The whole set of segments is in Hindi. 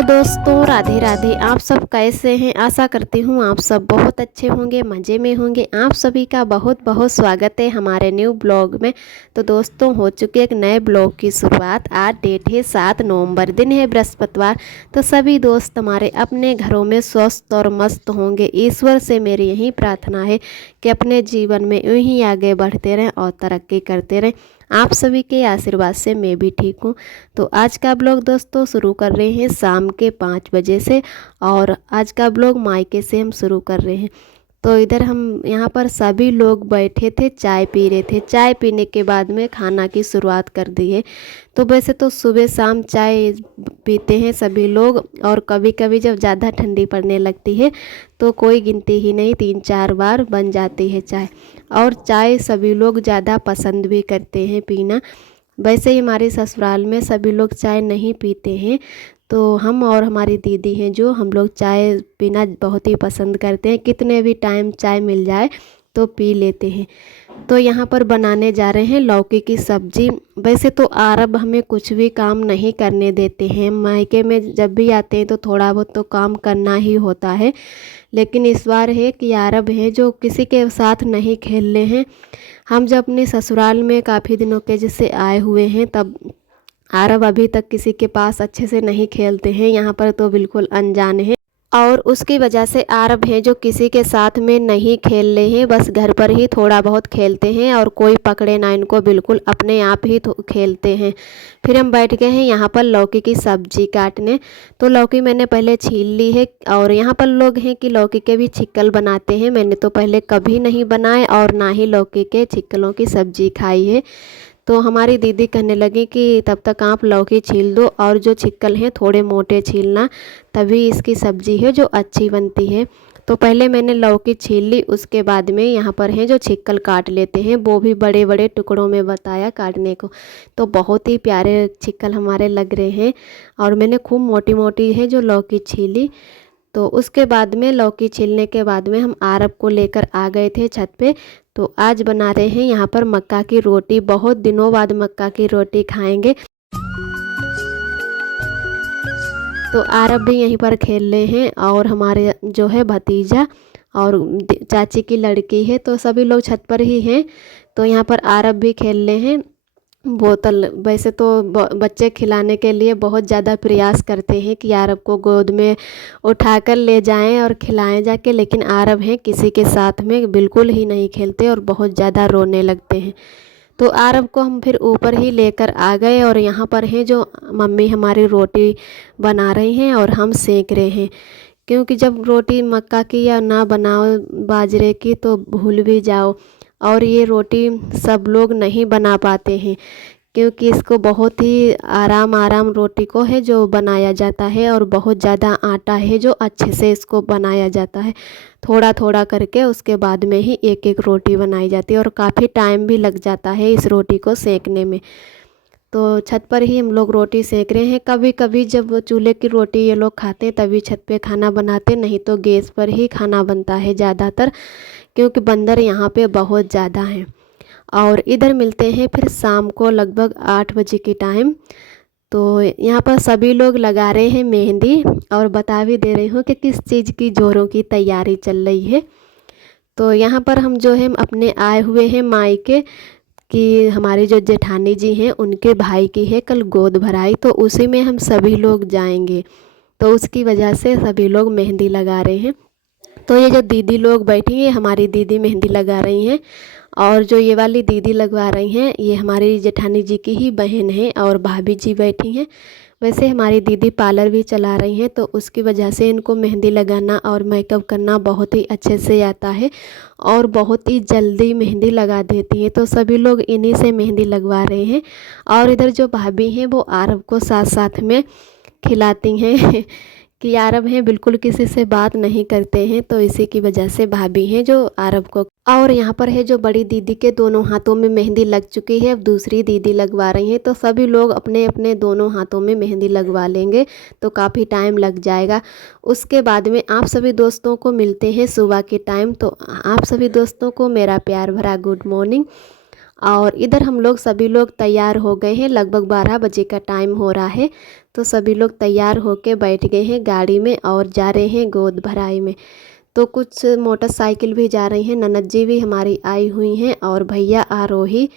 हेलो दोस्तों, राधे राधे। आप सब कैसे हैं? आशा करती हूँ आप सब बहुत अच्छे होंगे, मज़े में होंगे। आप सभी का बहुत बहुत स्वागत है हमारे न्यू ब्लॉग में। तो दोस्तों, हो चुके एक नए ब्लॉग की शुरुआत। आज डेट है 7 नवंबर, दिन है बृहस्पतिवार। तो सभी दोस्त हमारे अपने घरों में स्वस्थ और मस्त होंगे। ईश्वर से मेरी यही प्रार्थना है कि अपने जीवन में यूँ ही आगे बढ़ते रहें और तरक्की करते रहें। आप सभी के आशीर्वाद से मैं भी ठीक हूँ। तो आज का ब्लॉग दोस्तों शुरू कर रहे हैं शाम के 5 बजे से, और आज का ब्लॉग मायके से हम शुरू कर रहे हैं। तो इधर हम यहाँ पर सभी लोग बैठे थे, चाय पी रहे थे। चाय पीने के बाद में खाना की शुरुआत कर दी है। तो वैसे तो सुबह शाम चाय पीते हैं सभी लोग, और कभी कभी जब ज़्यादा ठंडी पड़ने लगती है तो कोई गिनती ही नहीं, 3-4 बार बन जाती है चाय। और चाय सभी लोग ज़्यादा पसंद भी करते हैं पीना। वैसे ही हमारे ससुराल में सभी लोग चाय नहीं पीते हैं, तो हम और हमारी दीदी हैं जो हम लोग चाय पीना बहुत ही पसंद करते हैं। कितने भी टाइम चाय मिल जाए तो पी लेते हैं। तो यहाँ पर बनाने जा रहे हैं लौकी की सब्जी। वैसे तो अरब हमें कुछ भी काम नहीं करने देते हैं। मायके में जब भी आते हैं तो थोड़ा बहुत तो काम करना ही होता है, लेकिन इस बार है कि अरब हैं जो किसी के साथ नहीं खेलने हैं। हम जब अपने ससुराल में काफ़ी दिनों के जैसे आए हुए हैं, तब अरब अभी तक किसी के पास अच्छे से नहीं खेलते हैं। यहाँ पर तो बिल्कुल अनजान है, और उसकी वजह से अरब हैं जो किसी के साथ में नहीं खेल रहे हैं, बस घर पर ही थोड़ा बहुत खेलते हैं और कोई पकड़े ना इनको, बिल्कुल अपने आप ही खेलते हैं। फिर हम बैठ गए हैं यहाँ पर लौकी की सब्जी काटने। तो लौकी मैंने पहले छील ली है, और यहाँ पर लोग हैं कि लौकी के भी छिक्कल बनाते हैं। मैंने तो पहले कभी नहीं बनाए और ना ही लौकी के छिक्कलों की सब्जी खाई है। तो हमारी दीदी कहने लगी कि तब तक आप लौकी छील दो, और जो छिक्कल हैं थोड़े मोटे छीलना, तभी इसकी सब्ज़ी है जो अच्छी बनती है। तो पहले मैंने लौकी छील ली, उसके बाद में यहाँ पर हैं जो छिक्कल काट लेते हैं, वो भी बड़े बड़े टुकड़ों में बताया काटने को। तो बहुत ही प्यारे छिक्कल हमारे लग रहे हैं, और मैंने खूब मोटी मोटी है जो लौकी छीली। तो उसके बाद में लौकी छीलने के बाद में हम अरब को लेकर आ गए थे छत पे। तो आज बना रहे हैं यहाँ पर मक्का की रोटी। बहुत दिनों बाद मक्का की रोटी खाएंगे। तो अरब भी यहीं पर खेल रहे हैं, और हमारे जो है भतीजा और चाची की लड़की है, तो सभी लोग छत पर ही हैं। तो यहाँ पर अरब भी खेल रहे हैं। बोतल वैसे तो बच्चे खिलाने के लिए बहुत ज़्यादा प्रयास करते हैं कि अरब को गोद में उठाकर ले जाएं और खिलाएं जाके, लेकिन अरब हैं किसी के साथ में बिल्कुल ही नहीं खेलते और बहुत ज़्यादा रोने लगते हैं। तो अरब को हम फिर ऊपर ही लेकर आ गए, और यहाँ पर हैं जो मम्मी हमारी रोटी बना रही हैं और हम सेक रहे हैं। क्योंकि जब रोटी मक्का की या ना बनाओ बाजरे की तो भूल भी जाओ, और ये रोटी सब लोग नहीं बना पाते हैं, क्योंकि इसको बहुत ही आराम आराम रोटी को है जो बनाया जाता है, और बहुत ज़्यादा आटा है जो अच्छे से इसको बनाया जाता है। थोड़ा थोड़ा करके उसके बाद में ही एक एक रोटी बनाई जाती है, और काफ़ी टाइम भी लग जाता है इस रोटी को सेकने में। तो छत पर ही हम लोग रोटी सेक रहे हैं। कभी कभी जब चूल्हे की रोटी ये लोग खाते हैं तभी छत पे खाना बनाते, नहीं तो गैस पर ही खाना बनता है ज़्यादातर, क्योंकि बंदर यहाँ पे बहुत ज़्यादा हैं। और इधर मिलते हैं फिर शाम को लगभग 8 बजे के टाइम। तो यहाँ पर सभी लोग लगा रहे हैं मेहंदी, और बता भी दे रही हूँ कि किस चीज़ की जोरों की तैयारी चल रही है। तो यहाँ पर हम जो है अपने आए हुए हैं मायके, कि हमारी जो जेठानी जी हैं उनके भाई की है कल गोद भराई, तो उसी में हम सभी लोग जाएंगे। तो उसकी वजह से सभी लोग मेहंदी लगा रहे हैं। तो ये जो दीदी लोग बैठी हैं, हमारी दीदी मेहंदी लगा रही हैं, और जो ये वाली दीदी लगवा रही हैं ये हमारी जेठानी जी की ही बहन है, और भाभी जी बैठी हैं। वैसे हमारी दीदी पार्लर भी चला रही हैं, तो उसकी वजह से इनको मेहंदी लगाना और मेकअप करना बहुत ही अच्छे से आता है, और बहुत ही जल्दी मेहंदी लगा देती हैं। तो सभी लोग इन्हीं से मेहंदी लगवा रहे हैं। और इधर जो भाभी हैं वो अरब को साथ साथ में खिलाती हैं कि अरब हैं बिल्कुल किसी से बात नहीं करते हैं, तो इसी की वजह से भाभी हैं जो अरब को। और यहाँ पर है जो बड़ी दीदी के दोनों हाथों में मेहंदी लग चुकी है, अब दूसरी दीदी लगवा रही हैं। तो सभी लोग अपने अपने दोनों हाथों में मेहंदी लगवा लेंगे, तो काफ़ी टाइम लग जाएगा। उसके बाद में आप सभी दोस्तों को मिलते हैं सुबह के टाइम। तो आप सभी दोस्तों को मेरा प्यार भरा गुड मॉर्निंग। और इधर हम लोग सभी लोग तैयार हो गए हैं, लगभग 12 बजे का टाइम हो रहा है। तो सभी लोग तैयार होके बैठ गए हैं गाड़ी में और जा रहे हैं गोद भराई में। तो कुछ मोटरसाइकिल भी जा रही हैं, ननद जी भी हमारी आई हुई हैं और भैया आरोही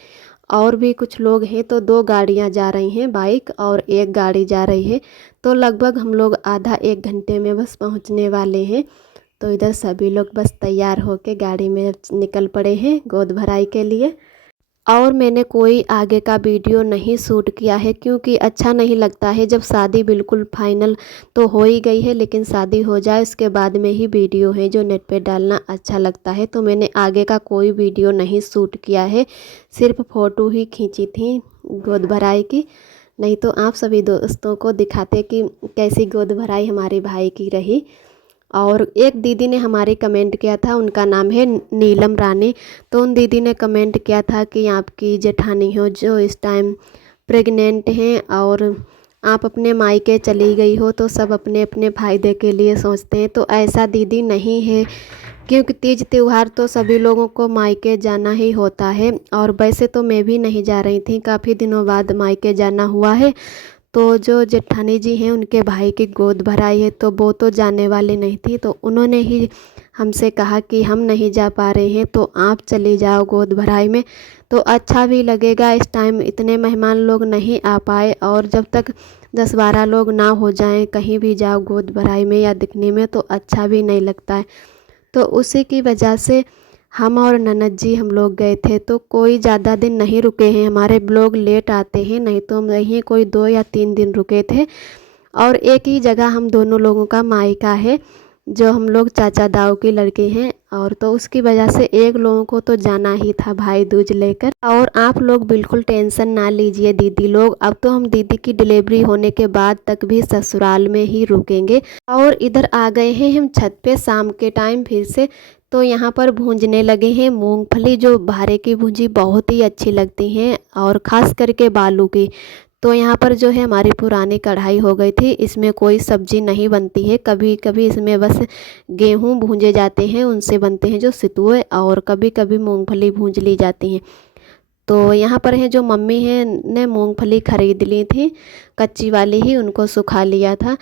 और भी कुछ लोग हैं। तो 2 गाड़ियां जा रही हैं, बाइक और एक गाड़ी जा रही है। तो लगभग हम लोग आधा 1 घंटे में बस पहुंचने वाले हैं। तो इधर सभी लोग बस तैयार होके गाड़ी में निकल पड़े हैं गोद भराई के लिए। और मैंने कोई आगे का वीडियो नहीं शूट किया है, क्योंकि अच्छा नहीं लगता है जब शादी बिल्कुल फाइनल तो हो ही गई है, लेकिन शादी हो जाए उसके बाद में ही वीडियो है जो नेट पे डालना अच्छा लगता है। तो मैंने आगे का कोई वीडियो नहीं शूट किया है, सिर्फ फ़ोटो ही खींची थी गोद भराई की। नहीं तो आप सभी दोस्तों को दिखाते कि कैसी गोद भराई हमारे भाई की रही। और एक दीदी ने हमारे कमेंट किया था, उनका नाम है नीलम रानी। तो उन दीदी ने कमेंट किया था कि आपकी जेठानी हो जो इस टाइम प्रेग्नेंट हैं और आप अपने मायके चली गई हो, तो सब अपने अपने फ़ायदे के लिए सोचते हैं। तो ऐसा दीदी नहीं है, क्योंकि तीज त्यौहार तो सभी लोगों को मायके जाना ही होता है। और वैसे तो मैं भी नहीं जा रही थी, काफ़ी दिनों बाद मायके जाना हुआ है। तो जो जेठानी जी हैं उनके भाई की गोद भराई है, तो वो तो जाने वाली नहीं थी। तो उन्होंने ही हमसे कहा कि हम नहीं जा पा रहे हैं तो आप चली जाओ गोद भराई में, तो अच्छा भी लगेगा। इस टाइम इतने मेहमान लोग नहीं आ पाए, और जब तक 10-12 लोग ना हो जाएं कहीं भी जाओ गोद भराई में या दिखने में तो अच्छा भी नहीं लगता है। तो उसी की वजह से हम और ननद जी हम लोग गए थे। तो कोई ज़्यादा दिन नहीं रुके हैं, हमारे ब्लॉग लेट आते हैं, नहीं तो हम यहीं कोई 2 या 3 दिन रुके थे। और एक ही जगह हम दोनों लोगों का मायका है, जो हम लोग चाचा दाऊ के लड़के हैं। और तो उसकी वजह से एक लोगों को तो जाना ही था भाई दूज लेकर। और आप लोग बिल्कुल टेंशन ना लीजिए दीदी लोग, अब तो हम दीदी की डिलीवरी होने के बाद तक भी ससुराल में ही रुकेंगे। और इधर आ गए हैं हम छत पे शाम के टाइम फिर से। तो यहाँ पर भूंजने लगे हैं मूंगफली, जो भारे की भूंजी बहुत ही अच्छी लगती हैं और ख़ास करके बालू की। तो यहाँ पर जो है हमारी पुरानी कढ़ाई हो गई थी, इसमें कोई सब्जी नहीं बनती है। कभी कभी इसमें बस गेहूँ भूंजे जाते हैं, उनसे बनते हैं जो सितुए, और कभी कभी मूंगफली भूंज ली जाती हैं। तो यहाँ पर है जो मम्मी है ने मूंगफली ख़रीद ली थी, कच्ची वाली ही, उनको सुखा लिया था।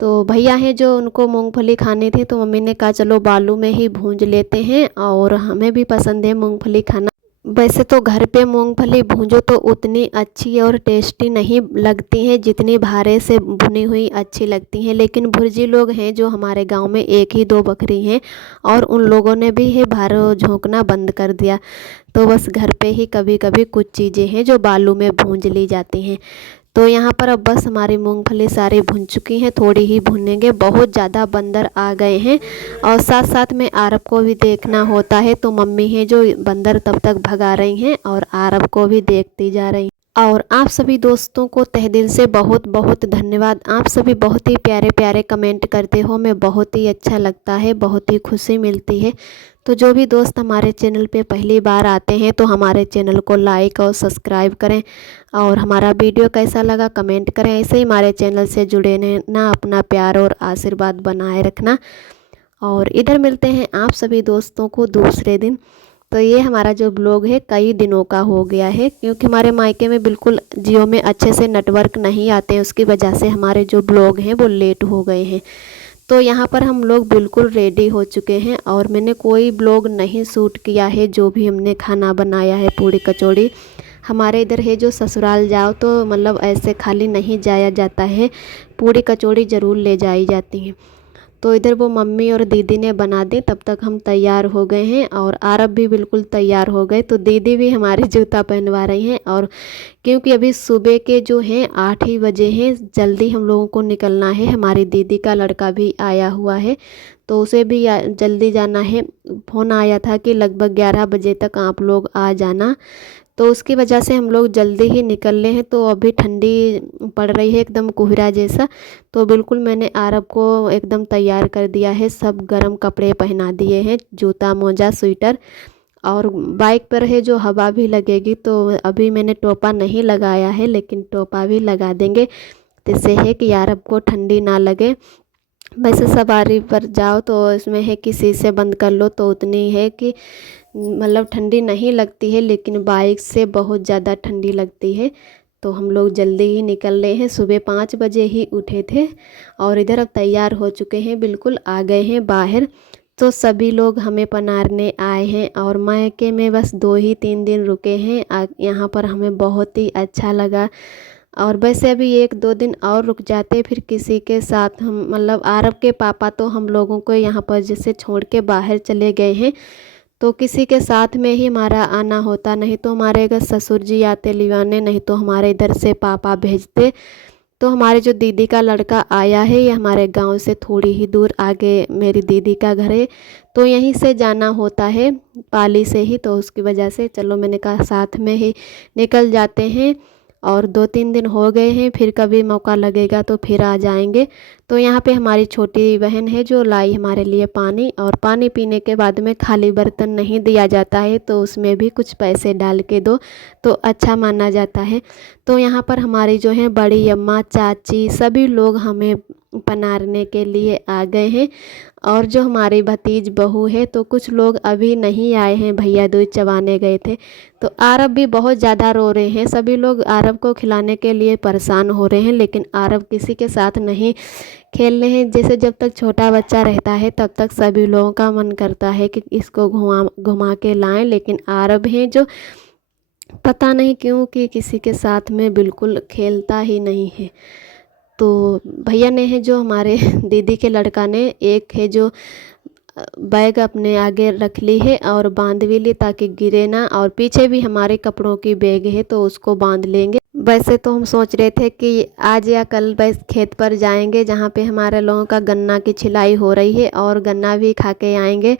तो भैया हैं जो उनको मूंगफली खानी थी, तो मम्मी ने कहा चलो बालू में ही भूंज लेते हैं, और हमें भी पसंद है मूंगफली खाना। वैसे तो घर पे मूंगफली भूंजो तो उतनी अच्छी और टेस्टी नहीं लगती हैं जितनी भारे से भुनी हुई अच्छी लगती हैं। लेकिन भुर्जी लोग हैं जो हमारे गांव में 1 ही 2 बकरी हैं, और उन लोगों ने भी है भारो झोंकना बंद कर दिया। तो बस घर पे ही कभी कभी कुछ चीज़ें हैं जो बालू में भूंज ली जाती हैं। तो यहाँ पर अब बस हमारी मूंगफली सारी भुन चुकी हैं, थोड़ी ही भुनेंगे, बहुत ज़्यादा बंदर आ गए हैं। और साथ साथ में आरब को भी देखना होता है, तो मम्मी है जो बंदर तब तक भगा रही हैं और आरब को भी देखती जा रही हैं। और आप सभी दोस्तों को तहे दिल से बहुत बहुत धन्यवाद। आप सभी बहुत ही प्यारे प्यारे कमेंट करते हो, मैं बहुत ही अच्छा लगता है, बहुत ही खुशी मिलती है। तो जो भी दोस्त हमारे चैनल पे पहली बार आते हैं तो हमारे चैनल को लाइक और सब्सक्राइब करें, और हमारा वीडियो कैसा लगा कमेंट करें। ऐसे ही हमारे चैनल से जुड़े रहना, अपना प्यार और आशीर्वाद बनाए रखना। और इधर मिलते हैं आप सभी दोस्तों को दूसरे दिन। तो ये हमारा जो ब्लॉग है कई दिनों का हो गया है, क्योंकि हमारे मायके में बिल्कुल जियो में अच्छे से नेटवर्क नहीं आते हैं, उसकी वजह से हमारे जो ब्लॉग हैं वो लेट हो गए हैं। तो यहाँ पर हम लोग बिल्कुल रेडी हो चुके हैं, और मैंने कोई ब्लॉग नहीं शूट किया है जो भी हमने खाना बनाया है। पूड़ी कचौड़ी हमारे इधर है जो ससुराल जाओ तो मतलब ऐसे खाली नहीं जाया जाता है, पूड़ी कचौड़ी ज़रूर ले जाई जाती हैं। तो इधर वो मम्मी और दीदी ने बना दी, तब तक हम तैयार हो गए हैं, और आरब भी बिल्कुल तैयार हो गए। तो दीदी भी हमारे जूता पहनवा रही हैं, और क्योंकि अभी सुबह के जो हैं 8 ही बजे हैं, जल्दी हम लोगों को निकलना है। हमारी दीदी का लड़का भी आया हुआ है, तो उसे भी जल्दी जाना है। फ़ोन आया था कि लगभग 11 बजे तक आप लोग आ जाना, तो उसकी वजह से हम लोग जल्दी ही निकल रहे हैं। तो अभी ठंडी पड़ रही है एकदम कोहरा जैसा, तो बिल्कुल मैंने आरब को एकदम तैयार कर दिया है, सब गर्म कपड़े पहना दिए हैं, जूता मोजा स्वेटर। और बाइक पर है जो हवा भी लगेगी, तो अभी मैंने टोपा नहीं लगाया है, लेकिन टोपा भी लगा देंगे, जिससे है कि आरब को ठंडी ना लगे। वैसे सवारी पर जाओ तो इसमें है कि शीशे बंद कर लो तो उतनी है कि मतलब ठंडी नहीं लगती है, लेकिन बाइक से बहुत ज़्यादा ठंडी लगती है। तो हम लोग जल्दी ही निकल रहे हैं, सुबह 5 बजे ही उठे थे और इधर अब तैयार हो चुके हैं, बिल्कुल आ गए हैं बाहर। तो सभी लोग हमें पनारने आए हैं और मायके में बस 2 ही 3 दिन रुके हैं। यहाँ पर हमें बहुत ही अच्छा लगा और वैसे अभी 1 2 दिन और रुक जाते फिर किसी के साथ हम मतलब आरब के पापा तो हम लोगों को यहाँ पर जैसे छोड़ के बाहर चले गए हैं, तो किसी के साथ में ही हमारा आना होता, नहीं तो हमारे घर ससुर जी आते लिवाने, नहीं तो हमारे इधर से पापा भेजते। तो हमारे जो दीदी का लड़का आया है ये हमारे गांव से थोड़ी ही दूर आगे मेरी दीदी का घर है, तो यहीं से जाना होता है पाली से ही, तो उसकी वजह से चलो मैंने कहा साथ में ही निकल जाते हैं। और 2 3 दिन हो गए हैं, फिर कभी मौका लगेगा तो फिर आ जाएंगे। तो यहाँ पे हमारी छोटी बहन है जो लाई हमारे लिए पानी, और पानी पीने के बाद में खाली बर्तन नहीं दिया जाता है, तो उसमें भी कुछ पैसे डाल के दो तो अच्छा माना जाता है। तो यहाँ पर हमारी जो है बड़ी अम्मा चाची सभी लोग हमें पनारने के लिए आ गए हैं। और जो हमारी भतीज बहू है तो कुछ लोग अभी नहीं आए हैं, भैया दूज चबाने गए थे। तो आरब भी बहुत ज़्यादा रो रहे हैं, सभी लोग आरब को खिलाने के लिए परेशान हो रहे हैं, लेकिन आरब किसी के साथ नहीं खेल रहे हैं। जैसे जब तक छोटा बच्चा रहता है तब तक सभी लोगों का मन करता है कि इसको घुमा घुमा के लाएं, लेकिन आरब हैं जो पता नहीं क्यों कि किसी के साथ में बिल्कुल खेलता ही नहीं है। तो भैया ने है जो हमारे दीदी के लड़का ने एक है जो बैग अपने आगे रख ली है और बांध भी ली ताकि गिरे ना, और पीछे भी हमारे कपड़ों की बैग है तो उसको बांध लेंगे। वैसे तो हम सोच रहे थे कि आज या कल बस खेत पर जाएंगे जहाँ पे हमारे लोगों का गन्ना की छिलाई हो रही है और गन्ना भी खा के आएंगे।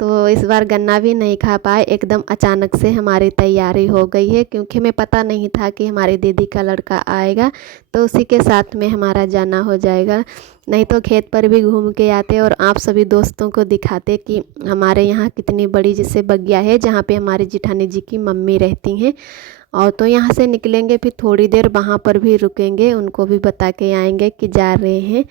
तो इस बार गन्ना भी नहीं खा पाए, एकदम अचानक से हमारी तैयारी हो गई है, क्योंकि हमें पता नहीं था कि हमारी दीदी का लड़का आएगा, तो उसी के साथ में हमारा जाना हो जाएगा। नहीं तो खेत पर भी घूम के आते और आप सभी दोस्तों को दिखाते कि हमारे यहाँ कितनी बड़ी जैसे बगिया है जहाँ पे हमारी जिठानी जी की मम्मी रहती हैं। और तो यहाँ से निकलेंगे फिर थोड़ी देर वहाँ पर भी रुकेंगे, उनको भी बता के आएंगे कि जा रहे हैं।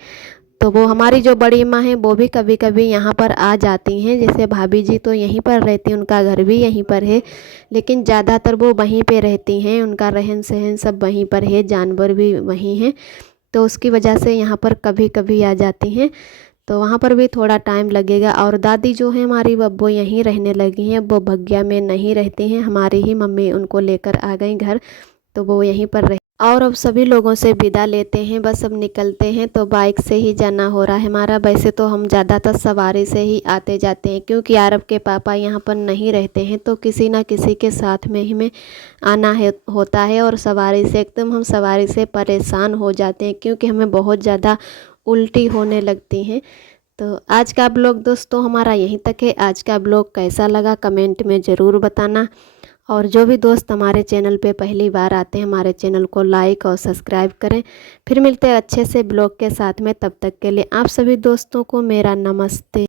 तो वो हमारी जो बड़ी माँ हैं वो भी कभी कभी यहाँ पर आ जाती हैं, जैसे भाभी जी तो यहीं पर रहती हैं, उनका घर भी यहीं पर है, लेकिन ज़्यादातर वो वहीं पे रहती हैं, उनका रहन सहन सब वहीं पर है, जानवर भी वहीं हैं, तो उसकी वजह से यहाँ पर कभी कभी आ जाती हैं। तो वहाँ पर भी थोड़ा टाइम लगेगा। और दादी जो है हमारी वो यहीं रहने लगी हैं, वो भग्या में नहीं रहती हैं, हमारी ही मम्मी उनको लेकर आ गई घर, तो वो यहीं पर रह। और अब सभी लोगों से विदा लेते हैं, बस अब निकलते हैं। तो बाइक से ही जाना हो रहा है हमारा, वैसे तो हम ज़्यादातर सवारी से ही आते जाते हैं, क्योंकि आरब के पापा यहाँ पर नहीं रहते हैं, तो किसी ना किसी के साथ में ही में आना है होता है। और सवारी से एकदम हम सवारी से परेशान हो जाते हैं, क्योंकि हमें बहुत ज़्यादा उल्टी होने लगती हैं। तो आज का ब्लॉग दोस्तों हमारा यहीं तक है। आज का ब्लॉग कैसा लगा कमेंट में ज़रूर बताना, और जो भी दोस्त हमारे चैनल पे पहली बार आते हैं हमारे चैनल को लाइक और सब्सक्राइब करें। फिर मिलते हैं अच्छे से ब्लॉग के साथ में, तब तक के लिए आप सभी दोस्तों को मेरा नमस्ते।